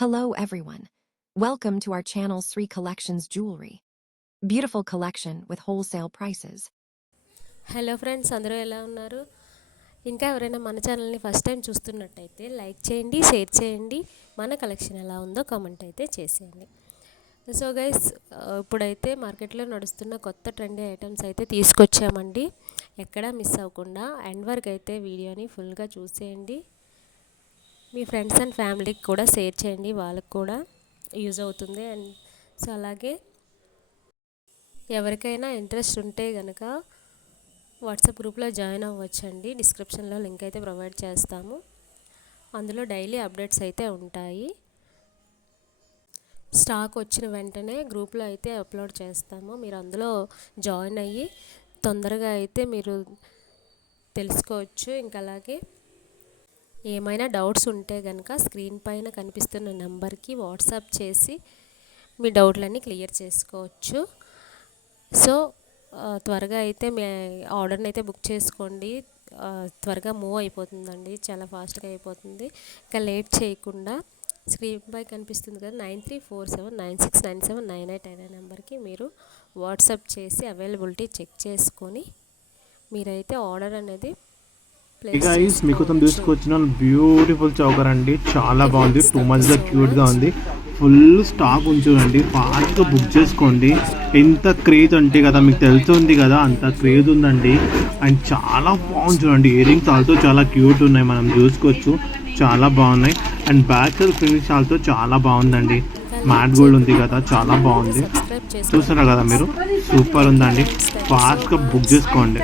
Hello everyone. Welcome to our channel Sri Collections Jewelry. Beautiful collection with wholesale prices. Hello friends, అందరూ ఎలా ఉన్నారు? ఇంకా ఎవరైనా మన ఛానల్ని ఫస్ట్ టైం చూస్తున్నట్టయితే లైక్ చేయండి, షేర్ చేయండి, మన కలెక్షన్ ఎలా ఉందో కామెంట్ అయితే చేసేయండి. సో గైస్, ఇప్పుడైతే మార్కెట్లో నడుస్తున్న కొత్త ట్రెండీ ఐటమ్స్ అయితే తీసుకొచ్చామండి. ఎక్కడా మిస్ అవ్వకుండా ఎండ్ వరకు అయితే వీడియోని ఫుల్గా చూసేయండి. మీ ఫ్రెండ్స్ అండ్ ఫ్యామిలీకి కూడా షేర్ చేయండి, వాళ్ళకి కూడా యూజ్ అవుతుంది. అండ్ సో అలాగే ఎవరికైనా ఇంట్రెస్ట్ ఉంటే కనుక వాట్సాప్ గ్రూప్లో జాయిన్ అవ్వచ్చండి. డిస్క్రిప్షన్లో లింక్ అయితే ప్రొవైడ్ చేస్తాము. అందులో డైలీ అప్డేట్స్ అయితే ఉంటాయి. స్టాక్ వచ్చిన వెంటనే గ్రూప్లో అయితే అప్లోడ్ చేస్తాము. మీరు అందులో జాయిన్ అయ్యి తొందరగా అయితే మీరు తెలుసుకోవచ్చు. ఇంకా అలాగే ఏమైనా డౌట్స్ ఉంటే కనుక స్క్రీన్ పైన కనిపిస్తున్న నెంబర్కి వాట్సాప్ చేసి మీ డౌట్లన్నీ క్లియర్ చేసుకోవచ్చు. సో త్వరగా అయితే మీ ఆర్డర్ని అయితే బుక్ చేసుకోండి. త్వరగా మూవ్ అయిపోతుందండి, చాలా ఫాస్ట్గా అయిపోతుంది. ఇంకా లేట్ చేయకుండా స్క్రీన్ పై కనిపిస్తుంది కదా 9347969798 అనే నెంబర్కి మీరు వాట్సాప్ చేసి అవైలబిలిటీ చెక్ చేసుకొని మీరైతే ఆర్డర్ అనేది గైస్ మీకోసం తీసుకొచ్చిన బ్యూటిఫుల్ చౌకర్ అండి. చాలా బాగుంది, 2 months క్యూట్గా ఉంది. ఫుల్ స్టాక్ ఉంచుండి, ఫాస్ట్గా బుక్ చేసుకోండి. ఎంత క్రేజ్ అంటే కదా, మీకు తెలుస్తుంది కదా, అంత క్రేజ్ ఉందండి. అండ్ చాలా బాగుంది చూడండి, ఇయర్ రింగ్స్ ఆల్సో చాలా క్యూట్ ఉన్నాయి, మనం చూసుకోవచ్చు, చాలా బాగున్నాయి. And back side finish also చాలా బాగుందండి. మ్యాట్ గోల్డ్ ఉంది కదా, చాలా బాగుంది. చూసారా కదా మీరు, సూపర్ ఉందండి. ఫాస్ట్గా బుక్ చేసుకోండి.